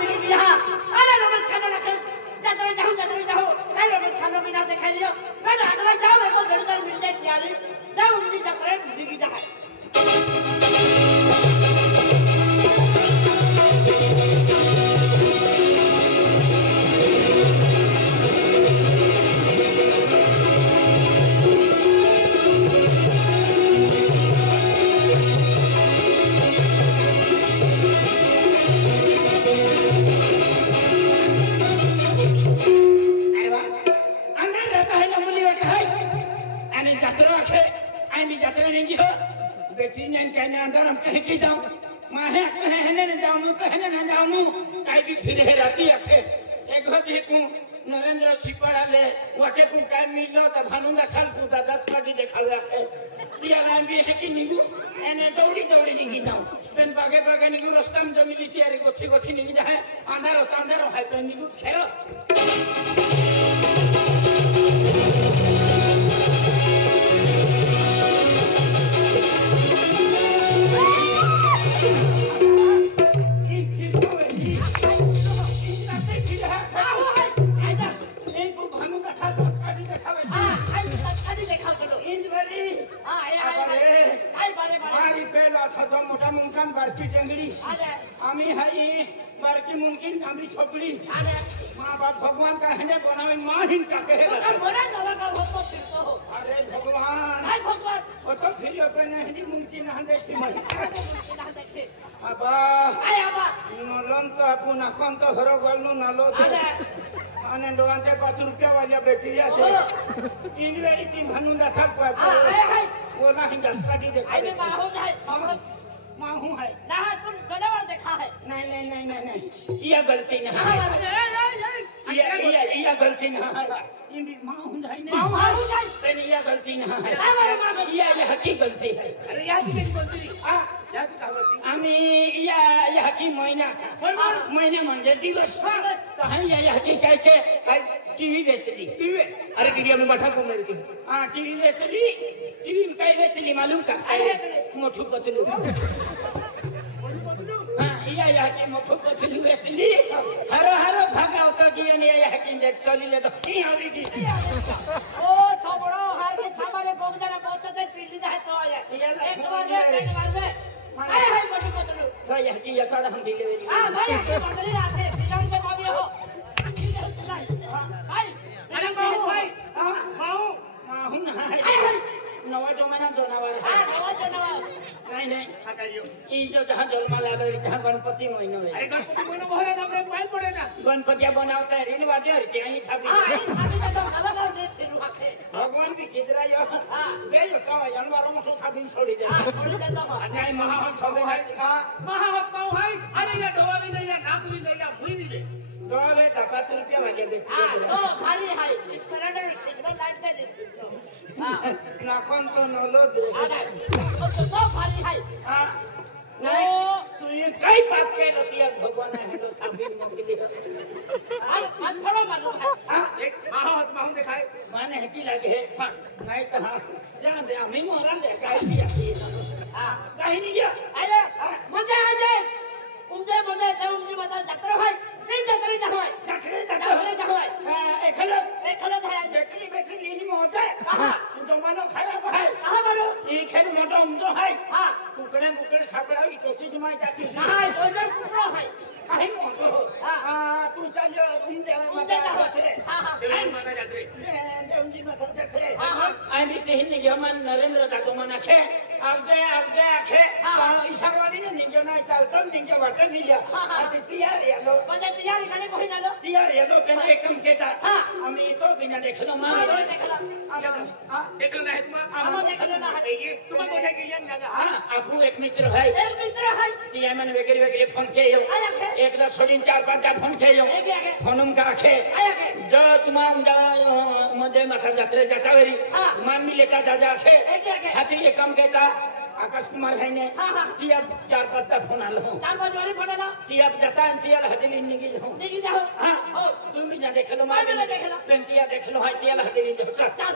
नहीं दिया अरे रोमन खाना रखे जाते जाओ कई रोमन खाना बिना दिखाई लियो मैं अगला जाओ मेरे को जरूर मिल जाए क्या नहीं जाओ उनकी जात्रा बिगी जाए अंदर हम कहीं की जाऊं माहे कहने न जाऊं काई भी फिर है राती आखे एक हो दीपू नरेंद्र सिपड़ा ले वाके पु काय मिलनो त भानुना साल पु दा दस काटी देखावे आखे तिया लाइन भी है कि निगु एने दौड़ी निगी जाऊं पेन बागे निगु रास्ता में जो मिली तियारी गोछी निगी जाए अंदर है पेन निगु खेलो मोटा मुमकिन बारकी जंगली आमी हाई बारकी मुमकिन आमी छोपड़ी मां बाप भगवान का हने बनावे मां हिन का कहे मोरा दवा का हो तो फिर तो अरे भगवान वो तो फिर अपन हनी मुमकिन हन देखी मई अबा नलन तो अपना कौन तो घर गलनु नालो आने दोंते 5 रुपया वाला बेटिया दे इनवे की भानुदा साल को वो ना हिंदा काटी दे अरे मां हूं है ना तुम जानवर देखा है नहीं ये गलती नहीं है ये गलती नहीं है ये मां हूं है नहीं ये गलती नहीं है ये हकी गलती है अरे यार की गलती या की गलती आम्ही या हकी महिना था महिना म्हणजे दिवस तो है ये हकी काय के टीवी बेचली टीवी अरे टीवी में बैठा को मेरे की हां टीवी काय बेचली मालूम का मोठू पतलू हां या की मोठू पतलू बेचली हरो भागाव तो की ने या की नेट चली ले तो ही आवी की ओ छोड़ो हार के सामने गोगदाना पहुंचते पीली है तो आया एक बार में हाय मोठू पतलू तो या की या साड़ा हम दिले हां भाई बंदरी आते फिल्म से कभी हो हाय अरे माहू नवा जमाना जनावर नहीं ई जो जहाँ जन्मा लालो जहाँ गणपति महीनो है अरे गणपति महीनो बहरे हमरे मोबाइल पड़े ना गणपतिया बनावता है रीन वादे और चाहिए छापी तो अलग फिर रखे भगवान भी चित्रा यो बे जो का जानवरों में सो छापी छोड़ी दे छोड़ी दे तो नहीं महावत छबे है महावत पाऊ है अरे ये डोवा भी नहीं है नाक भी नहीं है मुई भी नहीं डोवे का 5 रुपया वाले बेच तो भारी है कनाडा कितना लाइट दे हां ना कौन तो नलो दे तो भारी है हां नहीं तू ये कई बात कह रही है भगवान है तो छापी के लिए हां थोड़ा मालूम है हां एक महावत माहू दिखाए माने है की लगे है नहीं तो हां जान दे हमें मोरन दे काय दिया हां कहीं नहीं गया अरे मुझे आ जाए उनके मुझे दे उनकी मत जत्रो है नहीं जत्रो जत्रो एकलत है बैटरी लीनी में होता है कहां जमाना खराब है कहां मारो ये खेल मोटा उमजो है हां टुकड़े सापड़ा की चोसी जमाई जाती है हां कोई टुकड़ा है कहीं मोटो हां तू चल उमदे हां देवन माता जाते देवन जी माता जाते आई भी कहीं नहीं जमान नरेंद्र का तो मना खे अब दे आखे ईश्वरवाणी ने निजो ना साल तो निजो वाट मिलिया आते तैयार है लो म्हणजे तैयारी करे कोई ना लो तैयार है लो पेन एक कम के था हमें तो बिना देखलो मां देखला देखलो ना है तुम हम देखलो ना है ये तुम बैठे के ये ना हां आपू एक मित्र है तिया मन वेगरे फोन के यो एक दा छोड़ी 4-5 फोन के यो फोनम का आखे जो तुम मधे माथा जात्रे जातावेरी मान मिले का जा आखे हाथी ये कम कहता आकाश कुमार है ने तिया 4-5 फोन आलो 4-5 वाली फोन आलो तिया जाता तिया हथेली निगी जाओ हां तुम भी ना देख लो मार भी देख लो पेंटिया देख लो है तिया हथेली जाओ चल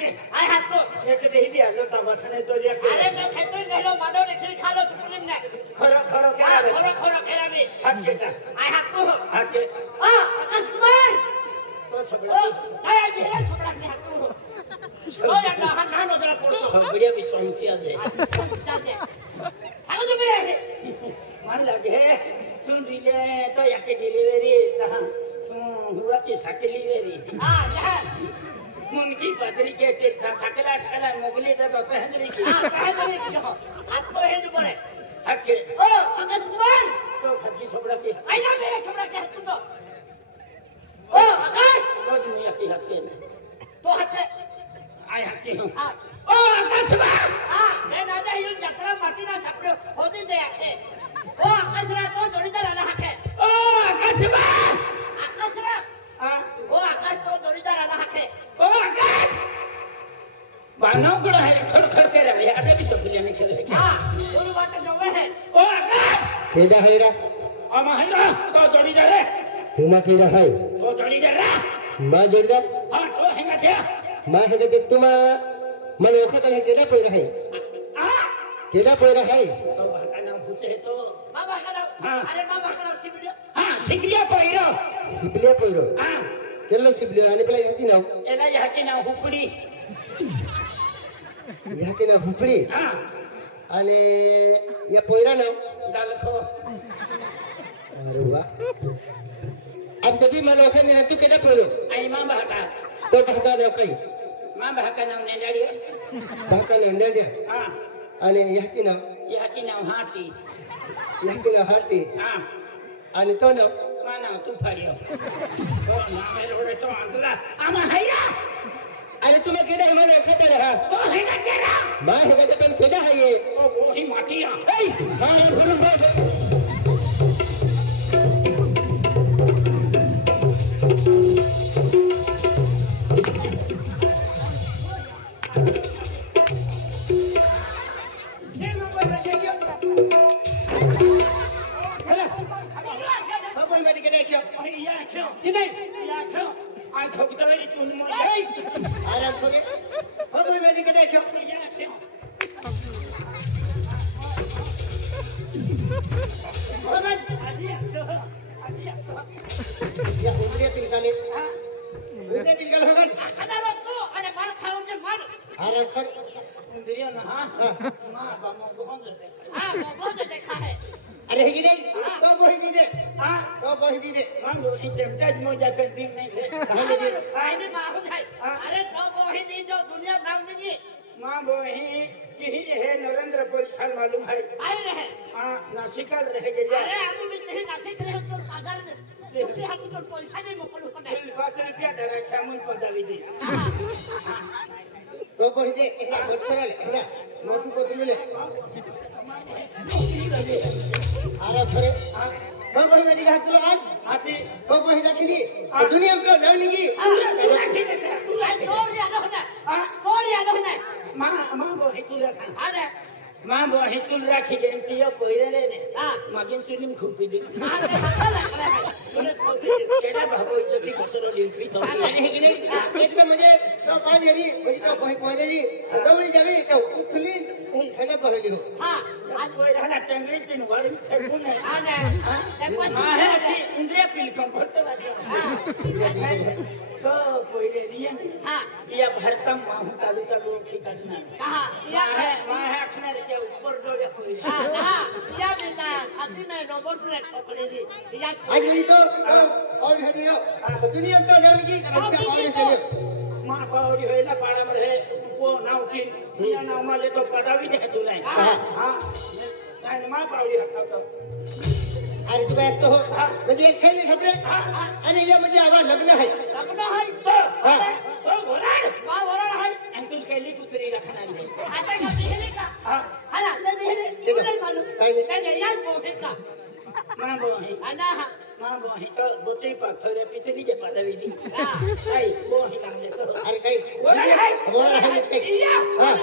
के आय हात को एक देही भी आलो ता बसने तो जे अरे तो खेतोय नेलो माडो देखील खालो तू पुलिम ने खरो खरो के रे खरो खरो केला मी हात के ता आय हात को हात के अकस्मात तो छबड़ा आय बिरा छोड़ा के हात को ओ या ना ना नजर पड़तो बढ़िया भी चमचिया दे हालो तो बिरा है मान लगे तू दिले तो याके डिलीवरी ता तू हुआ की सकली वेरी हां जा मुनकी बदरी के ते सकला सकला मोगली तो पहनरी की पहनरी की हाथ को है बोले हात के ओ अकस्मात तो खची छबड़ा की आय ना मेरे छोड़ा के हाथ तो ओ आकाश तो दुनिया की हात के तो हाथ आय हात के हां ओ अकस्मात मैं ना जाई यात्रा माटी ना छपड़ो होती दे आखे ओ आकाशरा तो जोड़ीदार आला हाके ओ अकस्मात आकाशरा ओ आकाश तो जोड़ीदार आला हाके ओ आकाश बानो गुड़ा है खड़ खड़ के रे भैया आधे भी तो फिल्म नहीं खेले हां दोनों बात जोवे है ओ आकाश केला हैरा ओ महिरा तो जोड़ी जा रे हुमा केला है तो जोड़ी जा रे मा जोड़ीदार हां तो हेंगा थे मा हेगा ते तुमा मन ओखत है केला पैरा है आ केला पैरा है तो भाका नाम पूछे तो बाबा करो अरे बाबा करो सिबिलियो हां सिगलिया पहिरो सिपलिया पैरो हां केला सिपलिया आणि पला याकी नाव एला याकी नाव हुपडी याकी नाव हुपडी हां आणि या पैरा नाव डालखो अरे वाह अब तभी मन ओखत ने तू केला पैरो आई मां भाका तो भाका नाव काही मां भाका नाम ने जाडी भाका नाव नेड्या हां आणि याकी नाव याकी नाव हाटी हाटी हां आणि तो नाव माना तू फाडियो तो नामे रोडे तो अंदला आमा हैया अरे तुम्हा केला है मन ओखत है हा तो हेंगा तेरा मा हेगा ते पण केला है ये ओ गोही माटिया ए हां फुल या उंदरिया पिलकाले उंदरिया पिलकाले होगन कदारो तू अरे मार खाऊं जे मार अरे खर इंद्रिया ना हां मां बामो गोहन दे हां बहुत देखा है अरे हेगी नहीं तो बोही दी दे हां तो बोही दी दे मां गोही सेमटाज मोजा कर दिन नहीं भेज कहां ले दे आईने माहू है अरे तो वही दी जो दुनिया नाम नहीं मां गोही कही है नरेंद्र पैसा मालूम है आई रहे हां नासिका रह गया अरे हम भी तेरे नासिक रहे तो पागल तू हाथ तो पैसा नहीं मोकल होता है 5 रुपया दे सामून पदावी दे तो बोही दे बच्चरा ले मोटू कोतलू ले अरे खरे तो बोही मेरी हाथ चलो आज हाथी तो बोही रखी दी दुनिया में तो नाम लिखी तू राखी दे तू राखी तोड़ या लो ना हां तोड़ या लो ना मां गोही तू रखा अरे मां गोही तू राखी दे तिया पहिरे रे ने हां मागिन चुलीम खूपी दे अरे हाथ लग रहा है केडा भागो इज्जती कतरो लिखी तो अरे हेगी नहीं एकदम मुझे तो पाल यरी मुझे तो बोही पहले दी दौड़ी जावी तो खुली नहीं खाना पहले हो हां आज कोई रहना टेंगल तीन वाली फेंकू नहीं अरे मां है कि इंद्रिया पिल कंफर्ट वाले तो पहिले दिया नहीं हां या भरतम माहू चालू चालू ठीक करना कहा या मां है अखने के ऊपर दो या पहिले हां या बेटा साथी में नंबर प्लेट ठोकले दी या आज मुझे तो और है दियो तो दुनिया में तो नाम लिखी कलम से पानी चले मां पावरी होइला पाड़ा में है उपो नाव की दिया नाव माले तो पदावी दे तू नहीं हां नहीं मां पावरी रखा तो अरे तू बैठ तो हो मुझे एक खेलने सबसे अरे ये मुझे आवाज लगना है तो बोला मां बोल रहा है अंकुल कैली कुतरी रखना नहीं आता का बिहने का है ना ते बिहने नहीं मालूम कहे यार बोफे का मां बोही अना मां बोही तो बोचे पत्थर पिछली के पदवी दी आई बोही काम ले तो अरे कहीं बोला है हां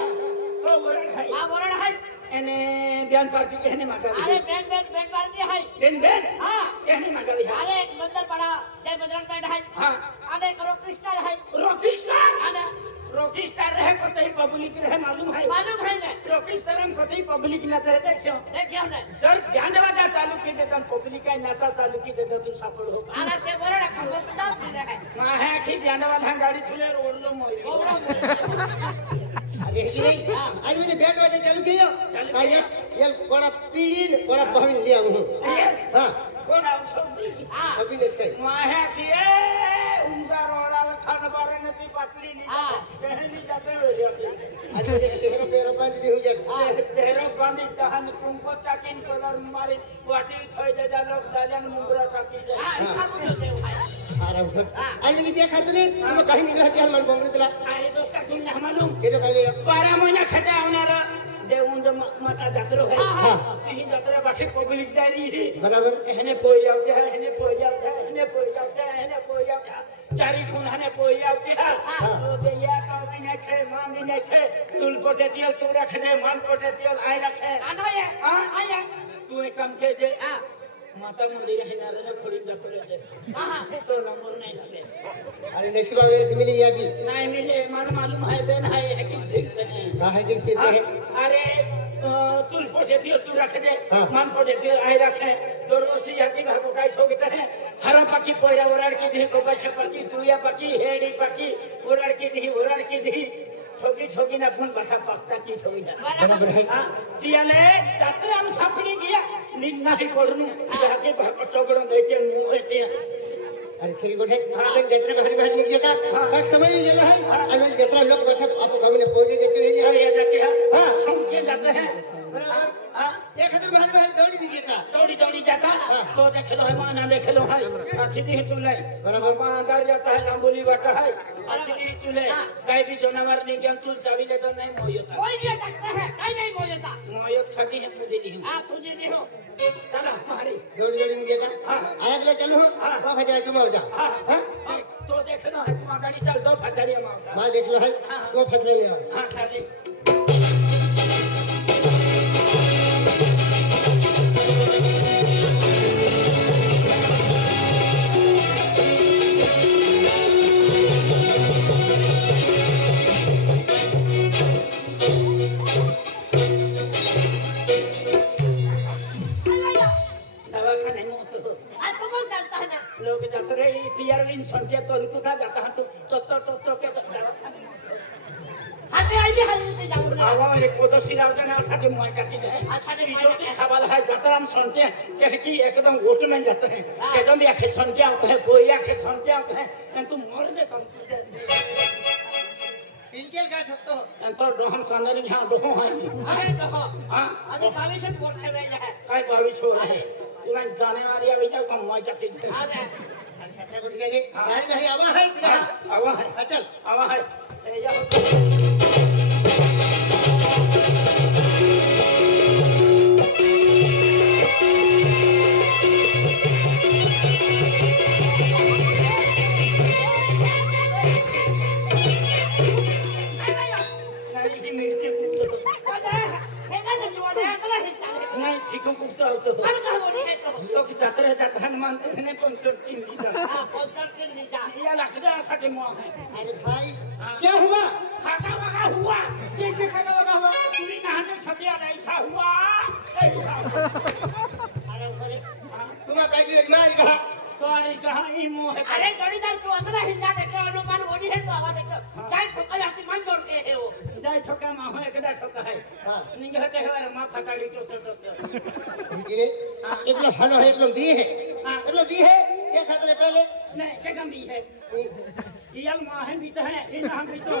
तो बोला है मां बोल रहा है एने बयान पार्टी कहने मांगा अरे बेन पार्टी है बेन हां कहने मांगा है अरे मंदिर बड़ा जय बजरंग बैठ है हां अरे करो कृष्ण है रोकिस्टर अरे रॉकी स्टार रहे कतई पब्लिक रहे मालूम है ना रॉकी स्टार हम कतई पब्लिक ना रहे देखियो ना जर ध्यान देवा चालू की देता पब्लिक का नाचा चालू की देता तू सफल हो आला से बोरा का मतदान दिले है मां है कि ध्यान देवा गाड़ी छुले रोड लो मोई ओबड़ा अरे कि नहीं आज मुझे बैंड बजा चालू किया ये बड़ा पीन बड़ा बहन दिया हूं हां कौन आवश्यक हां अभी लेते मां है कि उनका रोड़ा खान बारे ने ती पतली नहीं कहनी जाते हो आज मुझे चेहरा पे रबा दी हुई है चेहरा बांधी दहन तुमको ताकिन कलर मारी वाटी छोड़ दे जा दाजन मुंगरा ताकी दे हां खाबो दे भाई आराम कर आज मुझे क्या खातिर तुम कहीं नहीं रहती हमारे बमरे तला अरे दोस्त तुम ना मालूम के जो कहे 12 महीना छटा होनारा देउंद माता जात्रो है तीन जात्रा बाकी पब्लिक जारी है बराबर एहने पोई जाते हैं एहने पोई जाते हैं एहने पोई जाते हैं एहने पोई जाते हैं चारी खुनाने पोई जाते हैं तो देया का भी नहीं थे मां भी नहीं थे तुल पोटे तिल तू रख दे मन पोटे तिल आई रखे आना ये आया तू एक काम के दे माता मंदिर है ना रे थोड़ी जात्रा दे हां तो नंबर नहीं लगे अरे नसीबा मेरे मिली या भी नहीं मिले मन मालूम है बेन है कि देखते हैं हां है देखते हैं अरे तुल पोटे तिल तू रख दे मन पोटे तिल आई रखे तो रोसी याकी भागो काय ठोकते हैं हरा पकी पोया ओरड़ की दी को कश पकी तुया पकी हेड़ी पकी ओरड़ की दी ठोकी ठोकी ना फूल बसा पक्का की ठोकी जा बराबर है तियाने यात्रा हम सापड़ी गया निन्ना ही पड़नु जाके भागो चोगड़ो देके मुंह हेते अरे ठीक गोठे एक जत्रा में हरी निकल जाता एक समय ये जो है आज जत्रा लोग बैठे आप गांव में पहुंचे देते हैं अरे ये जाते हैं हां सुन के जाते हैं बराबर हां एक खतर भारी दौड़ी नहीं देता दौड़ी जाता तो देख लो है मां ना देख लो है आखिर ही तू ले बराबर मां अंदर जाता है लांबोली बाटा है आखिर ही तू ले काई भी जानवर नहीं ज्ञान तू चाबी ले तो नहीं मोयता कोई भी सकता है नहीं मोयता मोयत खड़ी है पूजे दी हां पूजे दी हो चला हमारी दौड़ी नहीं देता आया ले चलो हां भजा तुम आओ जा हां तो देख लो है तू गाड़ी चल दो फटड़िया मां देख लो है वो फटले हां चली लोग जाते पियर विन संजय तो कुथा जाता है तो के हाथे आई भी हाल से जाओ आवा वाले कोदो सिराव देना साथे मोय काटी जाए अच्छा ने जो सवाल है जातराम सुनते हैं कह कि एकदम गोट में जाते हैं एकदम या के सुनते आते हैं बोया के सुनते आते हैं तू मर दे तुम पिंकेल का छत्तो तो रोहन संदरी यहां रोहो है अरे रहो हां अभी 22 वर्ष है है काय 22 हो रहे तुरंत जाने वाली अभी जाओ तुम मोय काटी दे अच्छा अच्छा गुड जाके भाई आवा है आवा है चल आवा है चले जाओ ठीक कुछ तो अरे का बोली है तो लोग जात्रा जाता है मानते हैं पंचर तीन लीटर हां पंचर तीन लीटर ये लखदा साके मुंह है अरे भाई क्या हुआ खाता वगा हुआ कैसे खाता वगा हुआ पूरी नहाने छपिया ऐसा हुआ अरे सरे तुम कहीं भी मार कहा तो अरे कहां ही मुंह है अरे गणित तो अगला हिंदा देखो अनुमान बोली है तो आवा देखो काय ठोका जाती मन जोड़ के है वो जाय ठोका मा हो एकदा ठोका है हां निगहते है रे माथा काली तो ये एक लोग हलो है एक लोग बी है एक लोग बी है क्या खाते पहले नहीं क्या कम भी है ये मां है भी तो है इन हम भी तो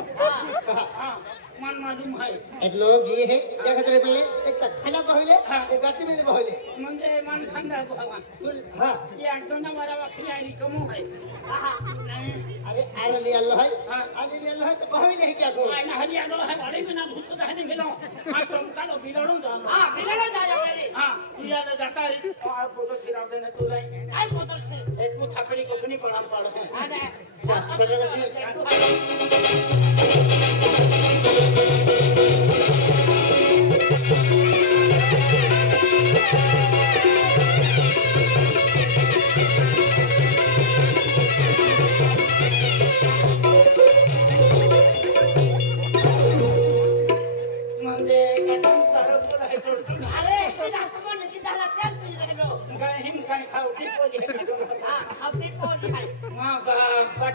हां मन मालूम है एक लोग ये है क्या खाते पहले एक खाना पहले एक गाटी में पहले मंजे मन खंडा भगवान हां ये अंतोना मारा खिलाई कमो है अरे आरे ले अल्लाह है आरे ले अल्लाह है तो पहले है क्या को ना हलिया लो है बड़े में ना भूत तो है नहीं गेलो आ चमकालो बिलड़ो जानो हां बिलड़ो जायो मेरी हां ये ले जाता रे और फोटो सिराव देने तू लाई आई बोतल से एक को थपड़ी को नहीं पड़ान पड़ो है अरे चलो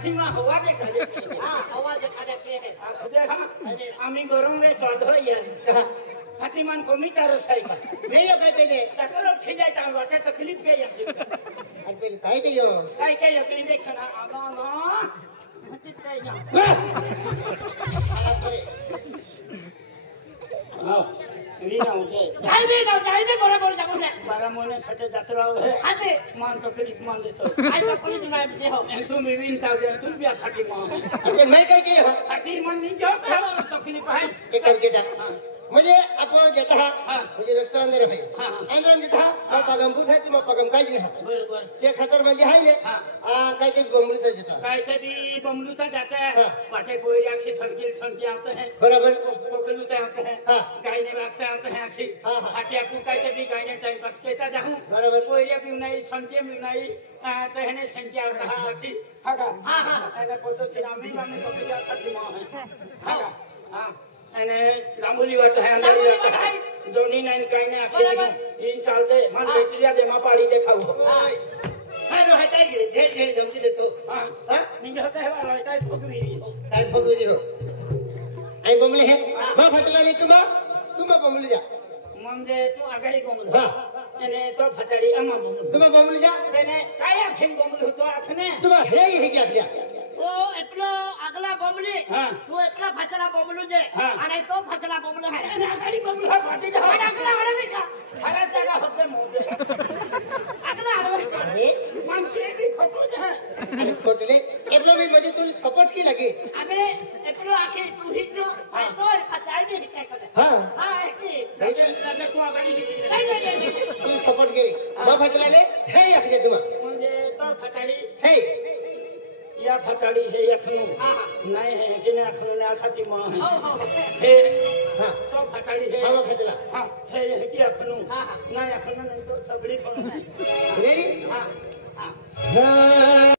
फातिमा हवा देखा देते हां हवा देखा देते हैं देखा आम्ही गरम में चढ़ो यार फातिमान को मीटर साइका नहीं हो काय पहिले तकलो ठीक आहे तर वाटे तकलीफ काय आहे आणि पहिले काय केयो काय काय आहे इंजेक्शन आगा ना मत काय ना हां वीना उठे जाई भी बरोबर जाबो ना 12 महिने सटे जत्रा है आते मान तकलीफ मान देतो काय तो कोणी नाही दे हो तुम्ही विन ताव दे तू भी साठी मान आणि मैं काय केयो साठी मन नहीं जो तकलीफ है एक काम केता म्हणजे आपण जेता हां म्हणजे रस्ता अंदर आहे हां अंदर जेता मग पगम बुठाय ती मग पगम काय नाही बरोबर ते खतर म्हणजे आहे ने हां काय ते बंगलीत जेता काय तरी बमलूता जाता है हाँ। बाटे कोई अच्छी संख्या आते हैं बरोबर कोकलूता होते हैं हाँ। गाय ने वागता होते हैं अच्छी हाँ, हाँ। आटे आपको काय तरी गाय ने टाइम पास कहता जाऊं बरोबर। कोई ये भी नहीं संख्या भी नहीं तहने संख्या होता है अच्छी हाँ हाँ, हाँ। ऐसा फोटो सिरामी वामी तो क्या सच्ची माँ है हाँ हाँ ऐने रामोली वाट है अंदर रामोली वाट वाट है है। जोनी नाइन काय ने अच्छी बरोबर। इन साल से मान बेटिया दे माँ पाली देखाऊ काय नो हाय काय घे घे धमकी देतो हाँ हां निजे होता है वाला होता है भोगवी हो काय भगवती हो आई बमले है मग फटला नाही तुम्हा बमले जा म्हणजे तू आगाई गोमल हां आणि तो फटाडी अम्मा गोमल तुम्हा बमले जा त्याने काय आखीन गोमल होतो आखने तुम्हा हे क्या क्या तो एकलो अगला बोंबली हां तू एकला फचला बोंबलू दे हां। आणि तो फचला बोंबलू आहे आणि आगाडी गोमल हा पाटी जा पण अगला आडवी का खरा जागा होते मोजे अगला आडवी अरे मन के भी खतो जा अरे खोटले એટલો બી म्हणजे तुला सपोर्ट की लागे आम्ही एकलो आखी तू हिटलो आणि तो फचाई बी हिकाय करे हां हां की राजा तू आगाडी हिटी नाही तू सपोर्ट केली मग फटलाले हे याके तुम्हा म्हणजे तो फटाडी हे या फटाडी हे यखनो हां हां नाही है कि नाही अखनो ने आसाठी मां है हो हो हे हां तो फटाडी हे हा फटला हां हे की अखनो हां हां नाही अखनो नाही तो सगळी पण आहे रेडी हां हां हां